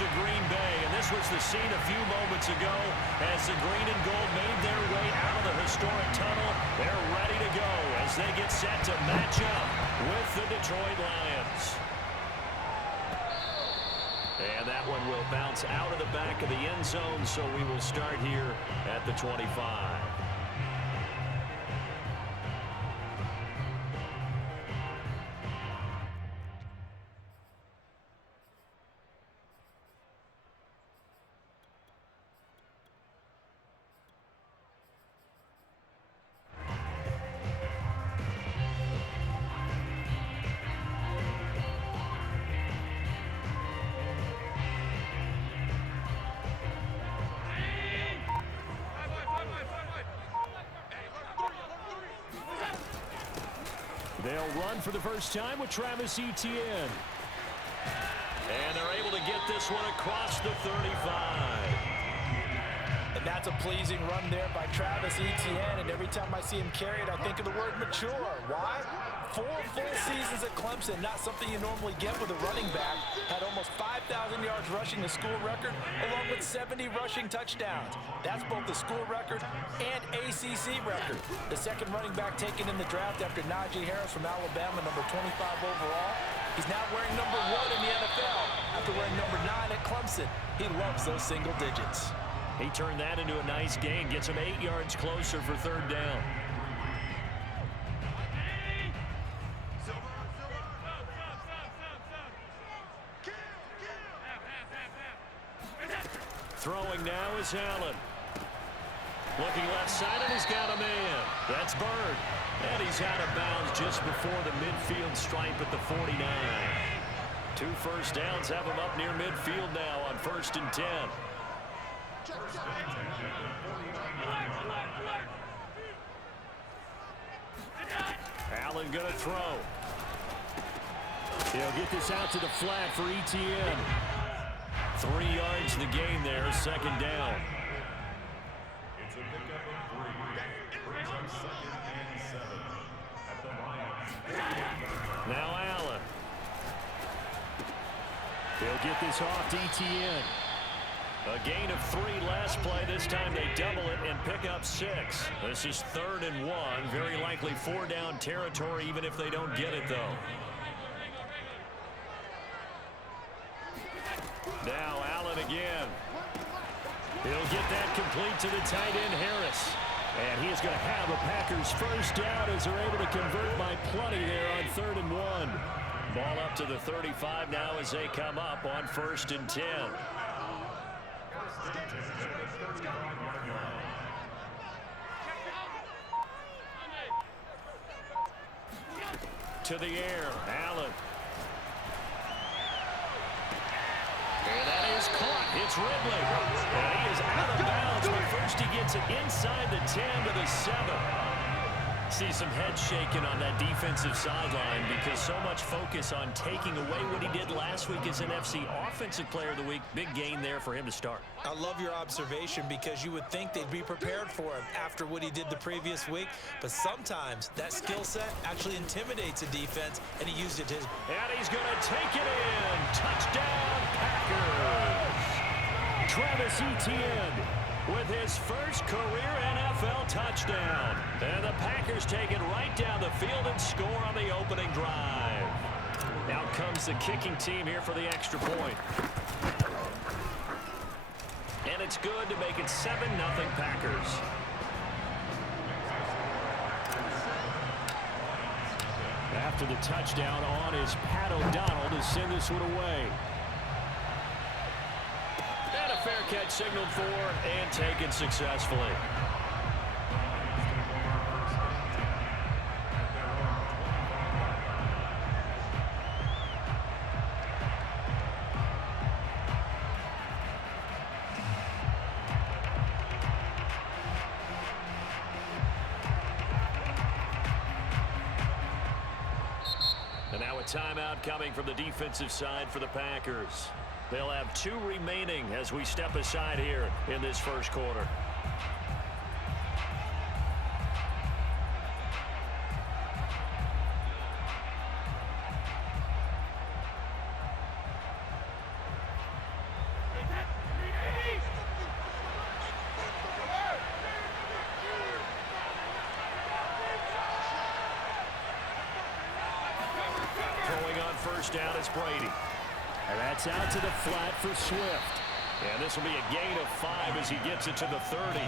to Green Bay, and this was the scene a few moments ago as the green and gold made their way out of the historic tunnel. They're ready to go as they get set to match up with the Detroit Lions. And that one will bounce out of the back of the end zone, so we will start here at the 25. They'll run for the first time with Travis Etienne. And they're able to get this one across the 35. And that's a pleasing run there by Travis Etienne. And every time I see him carry it, I think of the word mature. Why? 4 full seasons at Clemson, not something you normally get with a running back. Had almost 5,000 yards rushing, the school record, along with 70 rushing touchdowns. That's both the school record and ACC record. The second running back taken in the draft after Najee Harris from Alabama, number 25 overall. He's now wearing number 1 in the NFL after wearing number 9 at Clemson. He loves those single digits. He turned that into a nice gain, gets him 8 yards closer for third down. Throwing now is Allen. Looking left side, and he's got a man. That's Bird. And he's out of bounds just before the midfield stripe at the 49. 2 first downs have him up near midfield now on 1st and 10. Allen gonna throw. He'll get this out to the flat for Etienne. 3 yards the gain there, second down. It's a pickup of 3. Brings up 2nd and 7 at the Lions. Now Allen. He'll get this off to Etienne. A gain of 3 last play. This time they double it and pick up 6. This is 3rd and 1. Very likely 4-down territory, even if they don't get it, though. Now Allen again. He'll get that complete to the tight end, Harris. And he is going to have a Packers first down as they're able to convert by plenty there on 3rd and 1. Ball up to the 35 now as they come up on 1st and 10. To the air, Allen. And that is caught. It's Ridley. And he is out of bounds, but first he gets it inside the 10 to the 7. See some head shaking on that defensive sideline because so much focus on taking away what he did last week as NFC Offensive Player of the Week. Big gain there for him to start. I love your observation because you would think they'd be prepared for him after what he did the previous week. But sometimes that skill set actually intimidates a defense, and he used it his. And he's going to take it in. Touchdown, Packers. Travis Etienne with his first career NFL touchdown. And the Packers take it right down the field and score on the opening drive. Out comes the kicking team here for the extra point. And it's good to make it 7-0 Packers. After the touchdown on is Pat O'Donnell to send this one away. And a fair catch signaled for and taken successfully. And now a timeout coming from the defensive side for the Packers. They'll have 2 remaining as we step aside here in this first quarter. first down is Brady. And that's out to the flat for Swift. And this will be a gain of 5 as he gets it to the 30.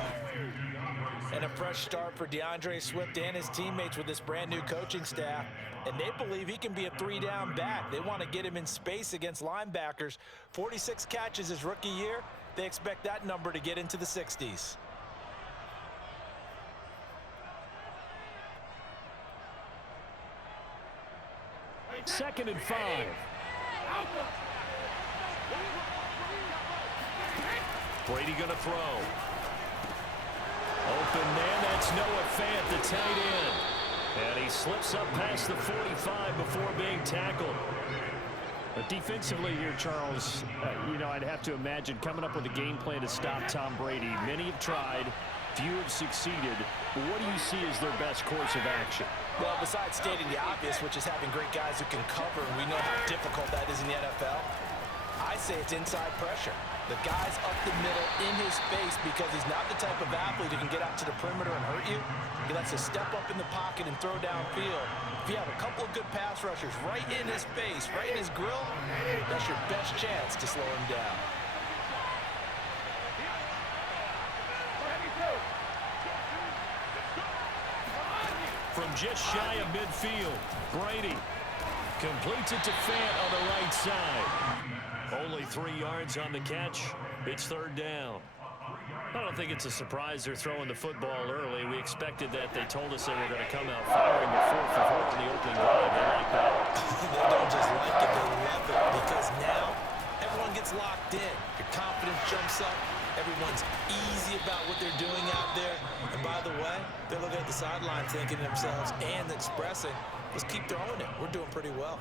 And a fresh start for DeAndre Swift and his teammates with this brand new coaching staff. And they believe he can be a 3-down back. They want to get him in space against linebackers. 46 catches his rookie year. They expect that number to get into the 60s. Second and 5. Brady going to throw. Open man, that's Noah Fant, the tight end. And he slips up past the 45 before being tackled. But defensively here, Charles, I'd have to imagine coming up with a game plan to stop Tom Brady. Many have tried, few have succeeded. But what do you see as their best course of action? Well, besides stating the obvious, which is having great guys who can cover, and we know how difficult that is in the NFL, I say it's inside pressure. The guy's up the middle in his face because he's not the type of athlete who can get out to the perimeter and hurt you. He likes to step up in the pocket and throw downfield. If you have a couple of good pass rushers right in his face, right in his grill, that's your best chance to slow him down. From just shy of midfield, Brady completes it to Fant on the right side. Only 3 yards on the catch. It's third down. I don't think it's a surprise they're throwing the football early. We expected that. They told us they were going to come out firing before for 4 in the opening drive. They like that. They don't just like it, they love it, because now everyone gets locked in. Your confidence jumps up. Everyone's easy about what they're doing out there. And by the way, they're looking at the sideline thinking to themselves and expressing, let's keep throwing it. We're doing pretty well.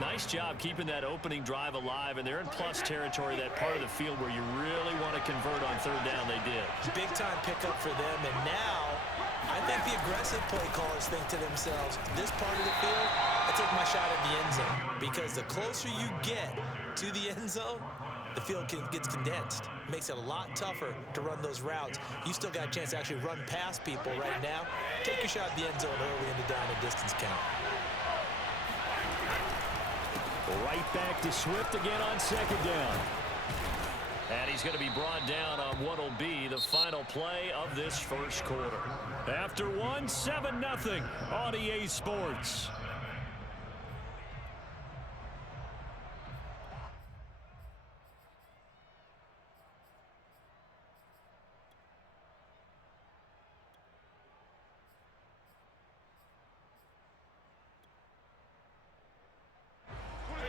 Nice job keeping that opening drive alive, and they're in plus territory, that part of the field where you really want to convert on third down. They did. Big time pickup for them, and now I think the aggressive play callers think to themselves, this part of the field, I take my shot at the end zone, because the closer you get to the end zone, the field gets condensed. Makes it a lot tougher to run those routes. You still got a chance to actually run past people right now. Take your shot at the end zone early in the down and distance count. Right back to Swift again on second down. And he's going to be brought down on what will be the final play of this first quarter. After one, 7-0 on EA Sports.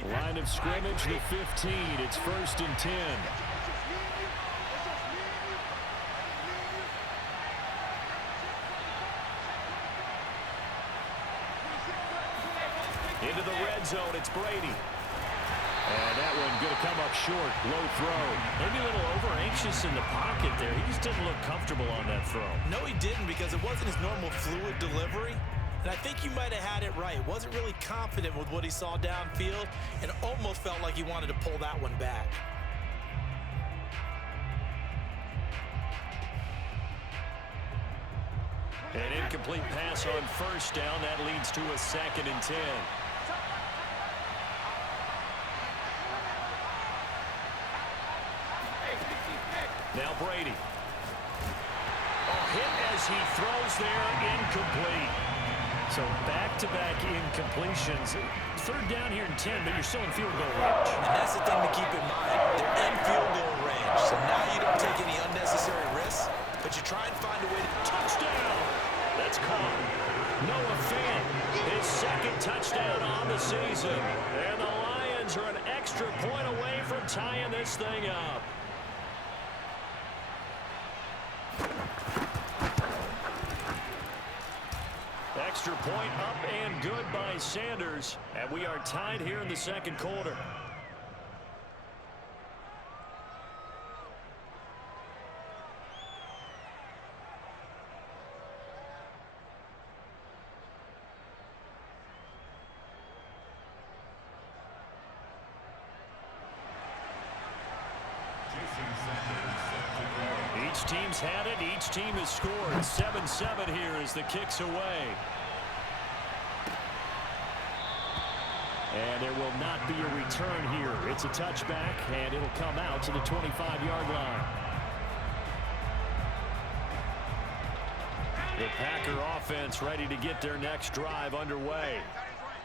Line of scrimmage, the 15. It's 1st and 10. Into the red zone, it's Brady. And that one going to come up short. Low throw. Maybe a little over-anxious in the pocket there. He just didn't look comfortable on that throw. No, he didn't, because it wasn't his normal fluid delivery. And I think you might have had it right. Wasn't really confident with what he saw downfield and almost felt like he wanted to pull that one back. An incomplete pass on first down. That leads to a 2nd and 10. Now Brady. Hit as he throws there, incomplete. So back-to-back incompletions. Third down here in 10, but you're still in field goal range. And that's the thing to keep in mind. They're in field goal range. So now you don't take any unnecessary risks, but you try and find a way to... Touchdown! That's caught. Noah Fant, his 2nd touchdown on the season. And the Lions are an extra point away from tying this thing up. Extra point up and good by Sanders. And we are tied here in the second quarter. Each team's had it. Each team has scored. 7-7 here as the kick's away. And there will not be a return here. It's a touchback, and it'll come out to the 25-yard line. The Packer offense ready to get their next drive underway.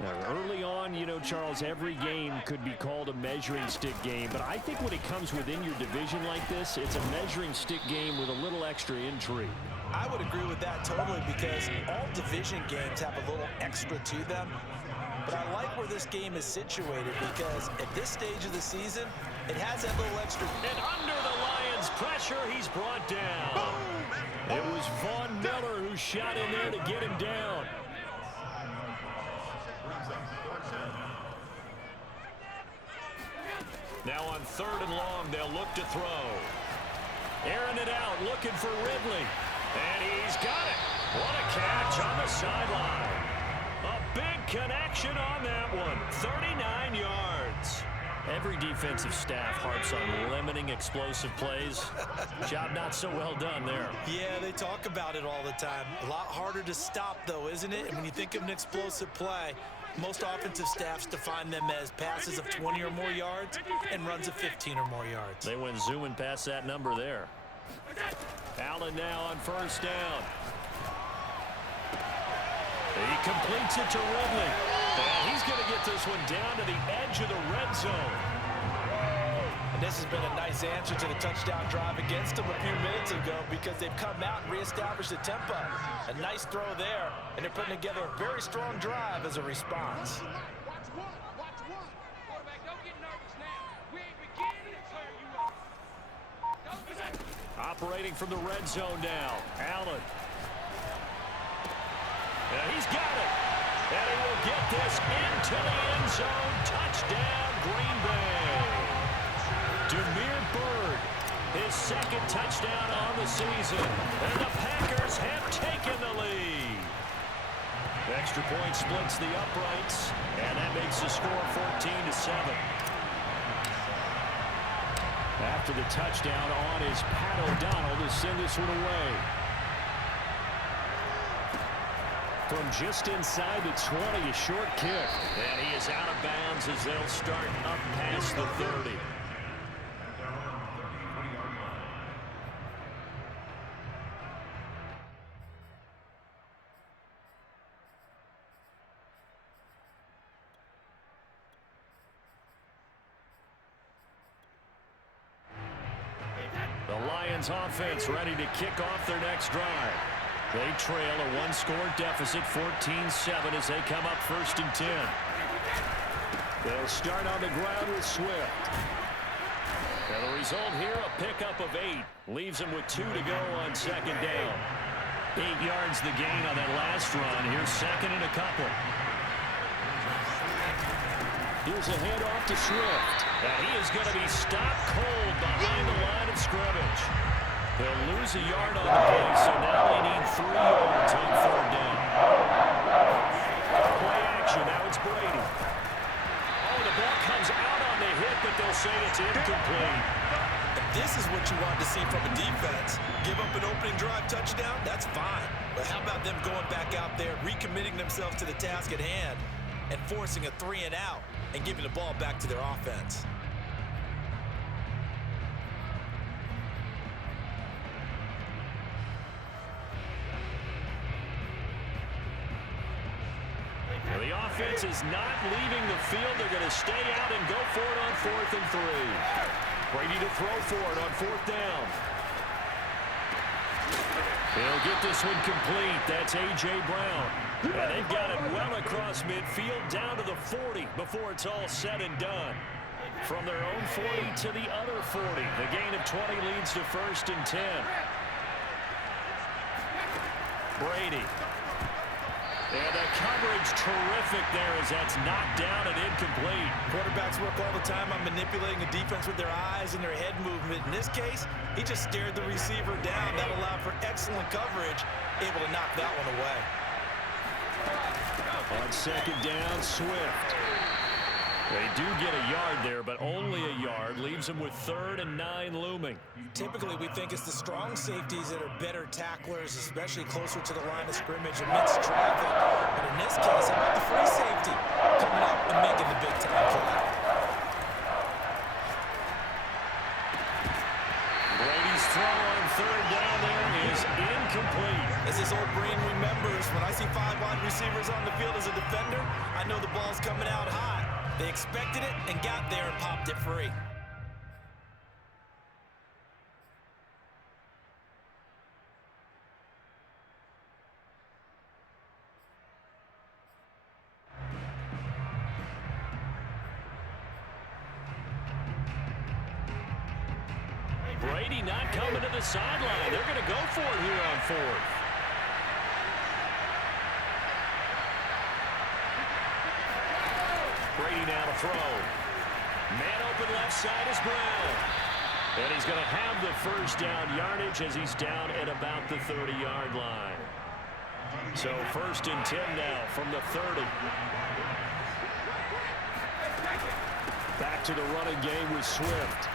Now, early on, you know, Charles, every game could be called a measuring stick game. But I think when it comes within your division like this, it's a measuring stick game with a little extra intrigue. I would agree with that totally, because all division games have a little extra to them. But I like where this game is situated, because at this stage of the season, it has that little extra. And under the Lions' pressure, he's brought down. It was Von Miller who shot in there to get him down. Now on 3rd and long, they'll look to throw. Airing it out, looking for Ridley. And he's got it. What a catch on the sideline. A big connection on that one. 39 yards. Every defensive staff harps on limiting explosive plays. Job not so well done there. Yeah, they talk about it all the time. A lot harder to stop, though, isn't it? And when you think of an explosive play, most offensive staffs define them as passes of 20 or more yards and runs of 15 or more yards. They went zooming past that number there. Allen now on 1st down. He completes it to Ridley. And he's going to get this one down to the edge of the red zone. And this has been a nice answer to the touchdown drive against them a few minutes ago, because they've come out and reestablished the tempo. A nice throw there, and they're putting together a very strong drive as a response. Operating from the red zone now. Allen. And he's got it. And he will get this into the end zone. Touchdown, Green Bay. Demir Bird, his 2nd touchdown on the season. And the Packers have taken the lead. Extra point splits the uprights, and that makes the score 14-7. After the touchdown on is Pat O'Donnell to send this one away. From just inside the 20, a short kick. And he is out of bounds as they'll start up past the 30. The Lions offense ready to kick off their next drive. They trail a one-score deficit, 14-7, as they come up 1st and 10. They'll start on the ground with Swift. And the result here, a pickup of 8. Leaves them with 2 to go on 2nd down. 8 yards the gain on that last run. Here's 2nd and a couple. Here's a handoff to Swift. And he is going to be stopped cold behind the line of scrimmage. They'll lose a yard on the play, so now they need 3 yards on 3rd down. Play action, now it's Brady. Oh, the ball comes out on the hit, but they'll say it's incomplete. And this is what you want to see from a defense. Give up an opening drive touchdown, that's fine. But how about them going back out there, recommitting themselves to the task at hand, and forcing a 3 and out, and giving the ball back to their offense? The offense is not leaving the field. They're going to stay out and go for it on 4th and 3. Brady to throw for it on 4th down. He'll get this one complete. That's A.J. Brown. And they've got it well across midfield down to the 40 before it's all said and done. From their own 40 to the other 40. The gain of 20 leads to 1st and 10. Brady. And the coverage terrific there as that's knocked down and incomplete. Quarterbacks work all the time on manipulating the defense with their eyes and their head movement. In this case, he just stared the receiver down. That allowed for excellent coverage, able to knock that one away. On 2nd down, Swift. They do get a yard there, but only a yard. leaves them with 3rd and 9 looming. Typically, we think it's the strong safeties that are better tacklers, especially closer to the line of scrimmage amidst traffic. But in this case, how about the free safety coming up and making the big-time play? Brady's throw on 3rd down there is incomplete. As this old brain remembers, when I see 5 wide receivers on the field as a defender, I know the ball's coming out hot. They expected it and got there and popped it free. Brady not coming to the sideline. They're going to go for it here on 4th. Brady now to throw. Man open left side is Brown. And he's going to have the 1st down yardage as he's down at about the 30-yard line. So 1st and 10 now from the 30. Back to the running game with Swift.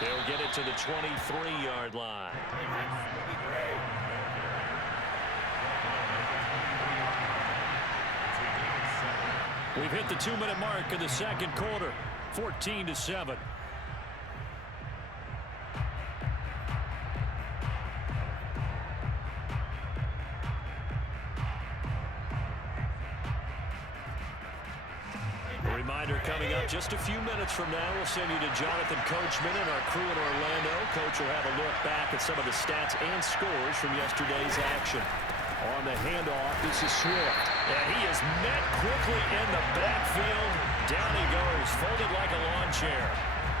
He'll get it to the 23-yard line. We've hit the 2-minute mark in the 2nd quarter. 14-7. A reminder coming up just a few minutes from now. We'll send you to Jonathan Coachman and our crew in Orlando. Coach will have a look back at some of the stats and scores from yesterday's action. On the handoff, this is Swift. And he is met quickly in the backfield. Down he goes, folded like a lawn chair.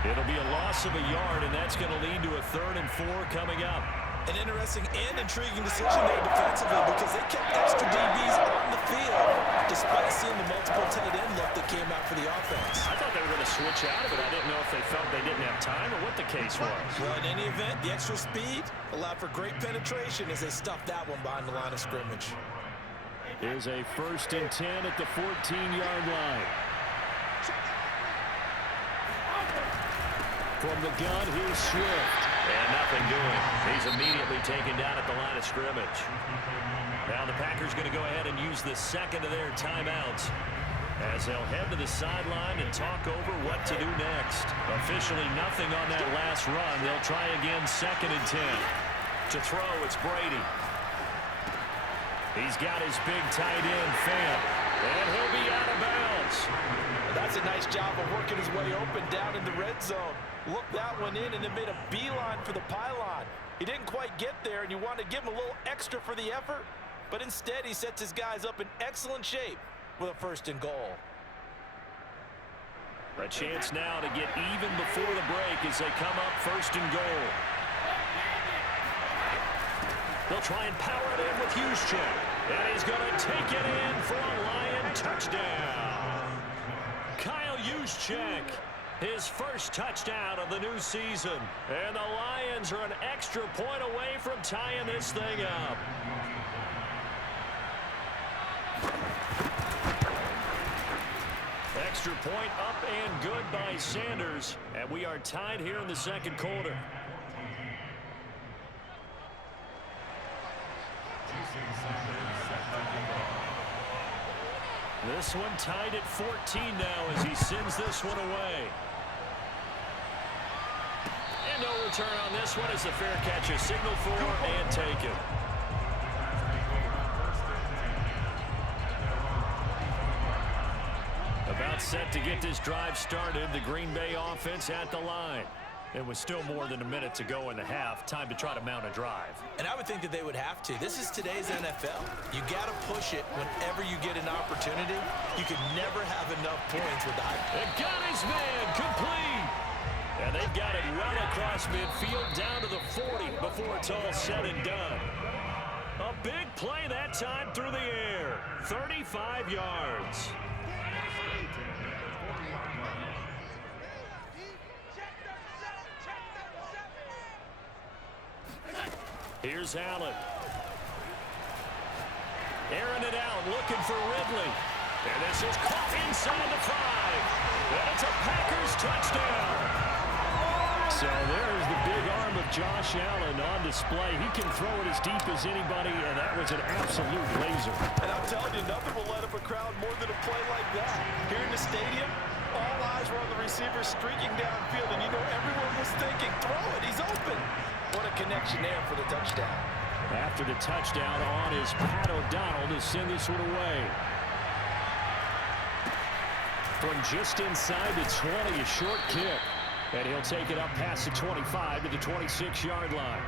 It'll be a loss of a yard, and that's going to lead to a 3rd and 4 coming up. An interesting and intriguing decision there defensively because they kept extra DBs on the field despite seeing the multiple tight end look that came out for the offense. I thought they were going to switch out of it. I didn't know if they felt they didn't have time or what the case was. Well, in any event, the extra speed allowed for great penetration as they stuffed that one behind the line of scrimmage. Here's a 1st and 10 at the 14-yard line. From the gun, here's Swift. And nothing doing. He's immediately taken down at the line of scrimmage. Now the Packers going to go ahead and use the 2nd of their timeouts as they'll head to the sideline and talk over what to do next. Officially nothing on that last run. They'll try again 2nd and 10. To throw, it's Brady. He's got his big tight end, Fant. And he'll be out of bounds. That's a nice job of working his way open down in the red zone. Looked that one in and then made a beeline for the pylon. He didn't quite get there, and you want to give him a little extra for the effort, but instead he sets his guys up in excellent shape with a 1st and goal. A chance now to get even before the break as they come up 1st and goal. They'll try and power it in with Juszczyk. And he's going to take it in for a Lion touchdown. Kyle Juszczyk, his 1st touchdown of the new season. And the Lions are an extra point away from tying this thing up. Extra point up and good by Sanders. And we are tied here in the 2nd quarter. This one tied at 14 now as he sends this one away. And no return on this one as the fair catch is signaled for and taken. About set to get this drive started. The Green Bay offense at the line. It was still more than a minute to go in the half. Time to try to mount a drive. And I would think that they would have to. This is today's NFL. You got to push it whenever you get an opportunity. You can never have enough points with the high. They got his man complete. And they've got it well across midfield down to the 40 before it's all said and done. A big play that time through the air. 35 yards. Here's Allen. Airing it out, looking for Ridley. And this is caught inside the 5. And it's a Packers touchdown. So there's the big arm of Josh Allen on display. He can throw it as deep as anybody, and that was an absolute laser. And I'm telling you, nothing will let up a crowd more than a play like that. Here in the stadium, all eyes were on the receiver streaking downfield, and you know everyone was thinking, throw it, he's open. What a connection there for the touchdown. After the touchdown on is Pat O'Donnell to send this one away. From just inside the 20, a short kick. And he'll take it up past the 25 to the 26-yard line.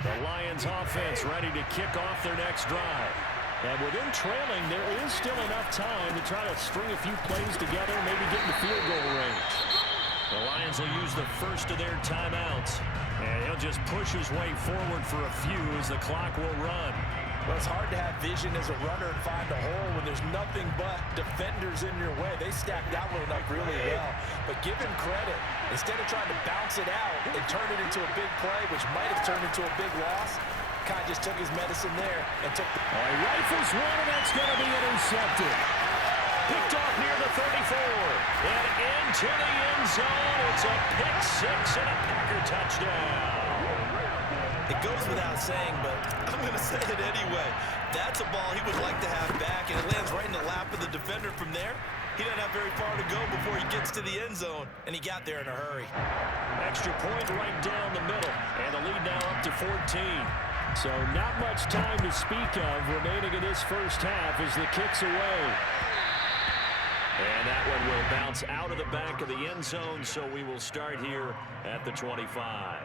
The Lions offense ready to kick off their next drive. And within trailing, there is still enough time to try to string a few plays together, maybe get in the field goal range. The Lions will use the first of their timeouts. And he'll just push his way forward for a few as the clock will run. Well, it's hard to have vision as a runner and find a hole when there's nothing but defenders in your way. They stacked that one up really well. But give him credit. Instead of trying to bounce it out and turn it into a big play, which might have turned into a big loss, kind of just took his medicine there and took the... He rifles one, and that's going to be intercepted. Picked off near the 34. And into the end zone. It's a pick six and a Packer touchdown. It goes without saying, but I'm going to say it anyway. That's a ball he would like to have back, and it lands right in the lap of the defender from there. He doesn't have very far to go before he gets to the end zone, and he got there in a hurry. Extra point right down the middle, and the lead now up to 14. So not much time to speak of remaining in this first half as the kick's away. And that one will bounce out of the back of the end zone, so we will start here at the 25.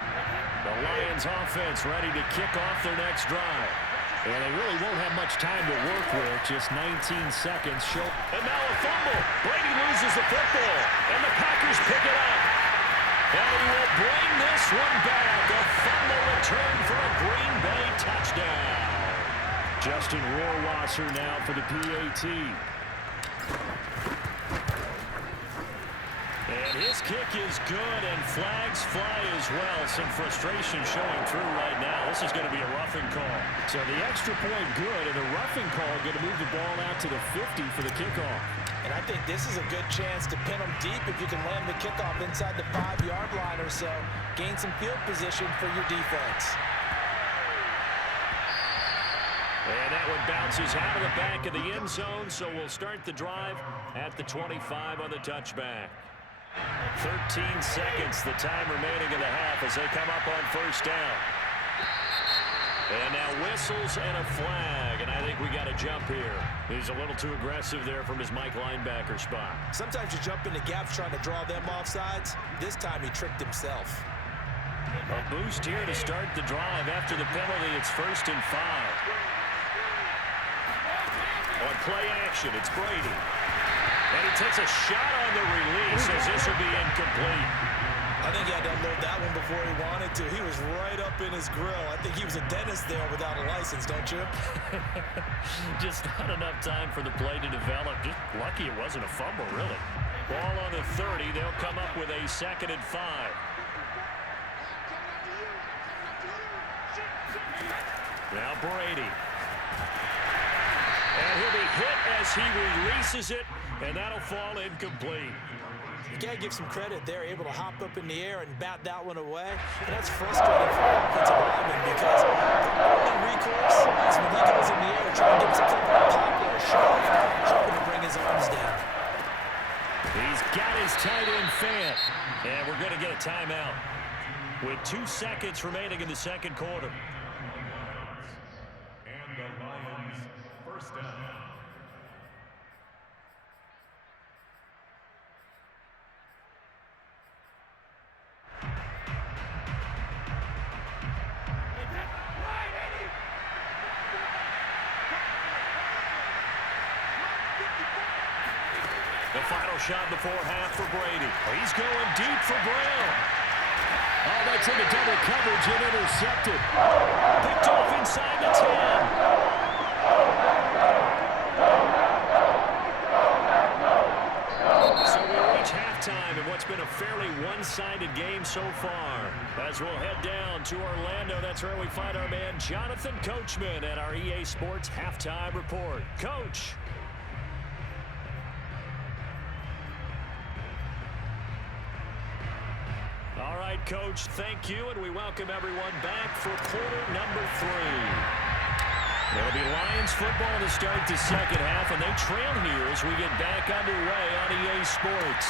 The Lions offense ready to kick off their next drive. And they really won't have much time to work with, just 19 seconds. And now a fumble. Brady loses the football, and the Packers pick it up. And he will bring this one back. A fumble return for a Green Bay touchdown. Justin Rohrwasser now for the PAT. And his kick is good, and flags fly as well. Some frustration showing through right now. This is going to be a roughing call. So the extra point good, and the roughing call going to move the ball out to the 50 for the kickoff. And I think this is a good chance to pin them deep if you can land the kickoff inside the 5-yard line or so. Gain some field position for your defense. And that one bounces out of the back of the end zone, so we'll start the drive at the 25 on the touchback. 13 seconds, the time remaining in the half as they come up on first down. And now whistles and a flag, and I think we got a jump here. He's a little too aggressive there from his Mike linebacker spot. Sometimes you jump into gaps trying to draw them off sides. This time he tricked himself. A boost here to start the drive. After the penalty, it's 1st and 5. On play action, it's Brady. And he takes a shot on the release as this will be incomplete. I think he had to unload that one before he wanted to. He was right up in his grill. I think he was a dentist there without a license, don't you? Just not enough time for the play to develop. Just lucky it wasn't a fumble, really. Ball on the 30. They'll come up with a 2nd and 5. Now Brady. And he'll be hit as he releases it, and that'll fall incomplete. You got to give some credit there, able to hop up in the air and bat that one away. And that's frustrating for an offensive lineman because the only recourse is when he goes in the air to try and get some kind of pop or a shove, hoping to bring his arms down. He's got his tight end fan, and we're going to get a timeout with 2 seconds remaining in the second quarter. And the Lions first down. The final shot before half for Brady. He's going deep for Brown. Oh, they Gets into double coverage and intercepted. Picked off inside the 10. So we reach halftime in what's been a fairly one-sided game so far. As we'll head down to Orlando, that's where we find our man Jonathan Coachman at our EA Sports Halftime Report. Coach. All right, Coach, thank you, and we welcome everyone back for quarter number 3. It'll be Lions football to start the second half, and they trail here as we get back underway on EA Sports.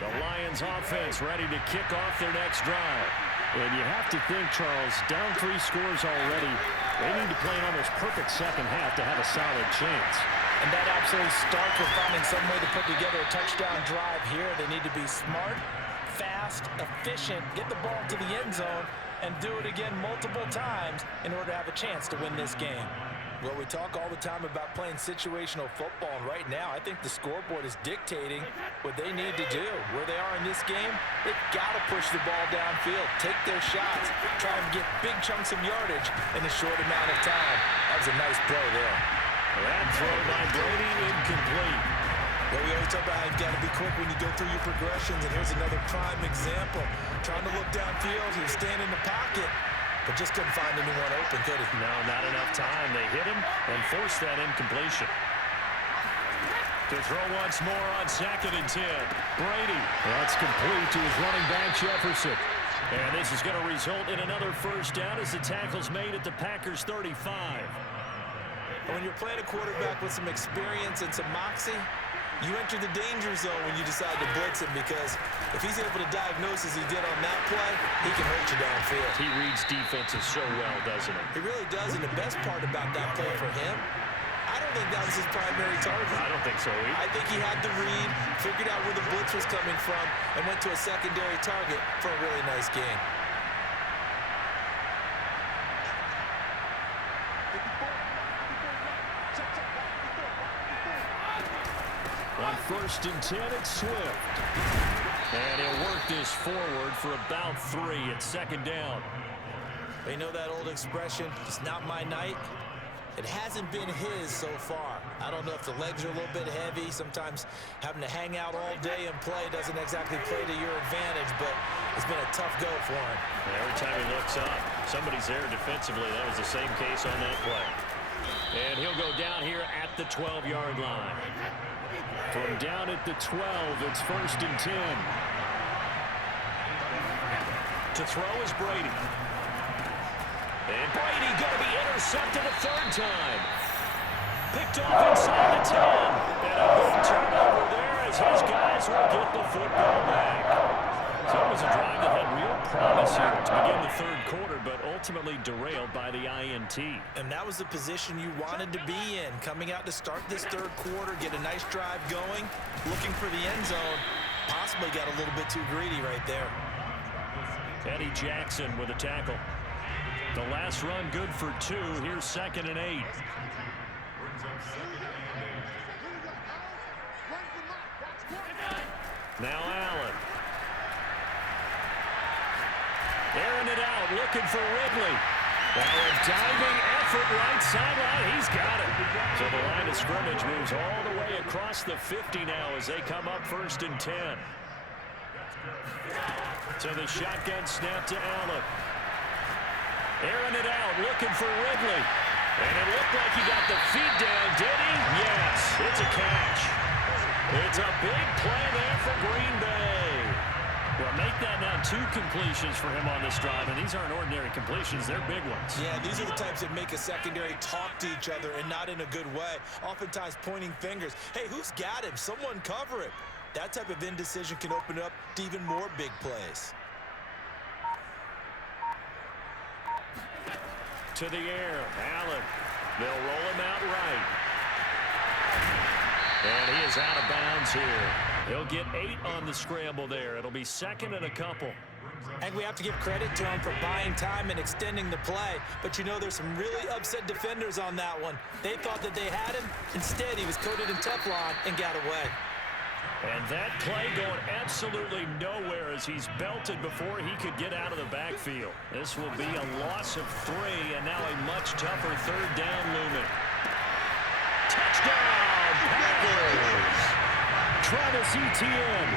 The Lions offense ready to kick off their next drive. And you have to think, Charles, down 3 scores already. They need to play an almost perfect second half to have a solid chance. And that absolutely starts with finding some way to put together a touchdown drive here. They need to be smart, fast, efficient, get the ball to the end zone, and do it again multiple times in order to have a chance to win this game. Well, we talk all the time about playing situational football, and right now I think the scoreboard is dictating what they need to do. Where they are in this game, they've got to push the ball downfield, take their shots, try and get big chunks of yardage in a short amount of time. That was a nice play there. That throw by Brady incomplete. Well, we always talk about how you've got to be quick when you go through your progressions, and here's another prime example. Trying to look downfield, he was standing in the pocket, but just couldn't find anyone open, could he? No, not enough time. They hit him and forced that incompletion. To throw once more on 2nd and 10. Brady. That's complete to his running back, Jefferson. And this is going to result in another first down as the tackle's made at the Packers' 35. When you're playing a quarterback with some experience and some moxie, you enter the danger zone when you decide to blitz him, because if he's able to diagnose as he did on that play, he can hurt you downfield. He reads defenses so well, doesn't he? He really does, and the best part about that play for him, I don't think that was his primary target. I don't think so either. I think he had the read, figured out where the blitz was coming from, and went to a secondary target for a really nice gain. On 1st and 10, it's Swift. And he'll work this forward for about 3 at 2nd down. You know that old expression, it's not my night? It hasn't been his so far. I don't know if the legs are a little bit heavy. Sometimes having to hang out all day and play doesn't exactly play to your advantage, but it's been a tough go for him. Every time he looks up, somebody's there defensively. That was the same case on that play. And he'll go down here at the 12-yard line. From down at the 12, it's 1st and 10. To throw is Brady. And Brady going to be intercepted a 3rd time. Picked off inside the 10. And a big turnover there as his guys will get the football back. So it was a drive that had real promise here to begin the 3rd quarter, but ultimately derailed by the INT. And that was the position you wanted to be in, coming out to start this 3rd quarter, get a nice drive going, looking for the end zone. Possibly got a little bit too greedy right there. Eddie Jackson with a tackle. The last run good for 2. Here's 2nd and 8. Now Allen. Airing it out, looking for Ridley. Now a diving effort right sideline. He's got it. So the line of scrimmage moves all the way across the 50 now as they come up 1st and 10. So the shotgun snap to Allen. Airing it out, looking for Ridley. And it looked like he got the feet down, did he? Yes, it's a catch. It's a big play there for Green Bay. Well, make that now 2 completions for him on this drive, and these aren't ordinary completions. They're big ones. Yeah, these are the types that make a secondary talk to each other, and not in a good way. Oftentimes pointing fingers. Hey, who's got him? Someone cover him. That type of indecision can open up to even more big plays. to the air. Allen. They'll roll him out right. And he is out of bounds here. He'll get 8 on the scramble there. It'll be 2nd and a couple. I think we have to give credit to him for buying time and extending the play. But you know, there's some really upset defenders on that one. They thought that they had him. Instead, he was coated in Teflon and got away. And that play going absolutely nowhere as he's belted before he could get out of the backfield. This will be a loss of 3, and now a much tougher 3rd down looming. Touchdown, Packers! Travis Etienne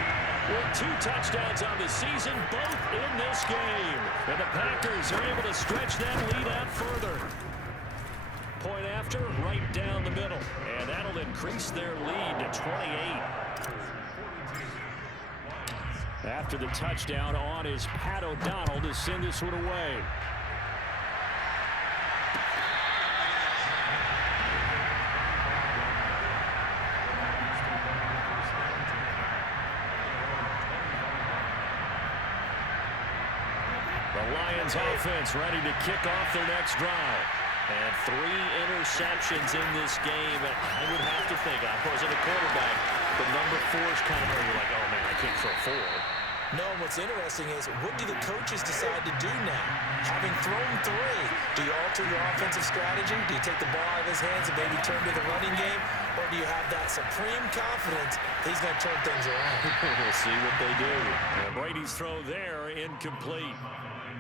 with 2 touchdowns on the season, both in this game. And the Packers are able to stretch that lead out further. Point after, right down the middle. And that'll increase their lead to 28. After the touchdown on is Pat O'Donnell to send this one away. The Lions offense ready to kick off their next drive. And 3 interceptions in this game. And I would have to think, I wasn't a quarterback, the number 4 is kind of where you're like, oh man, I can't throw 4. No, and what's interesting is, what do the coaches decide to do now? Having thrown 3, do you alter your offensive strategy? Do you take the ball out of his hands and maybe turn to the running game? Or do you have that supreme confidence he's going to turn things around? We'll see what they do. And Brady's throw there, incomplete.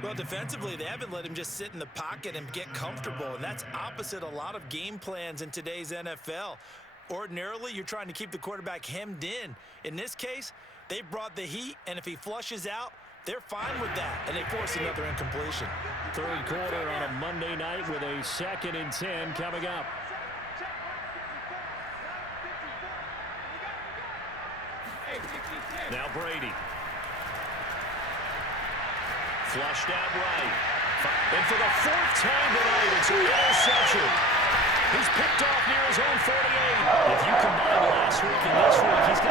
Well, defensively, they haven't let him just sit in the pocket and get comfortable, and that's opposite a lot of game plans in today's NFL. Ordinarily, you're trying to keep the quarterback hemmed in. In this case, they brought the heat, and if he flushes out, they're fine with that, and they force another incompletion. 3rd quarter on a Monday night with a 2nd and 10 coming up. Now Brady. Flushed out right. And for the 4th time tonight, it's an interception. He's picked off near his own 48. If you combine last week and this week, he's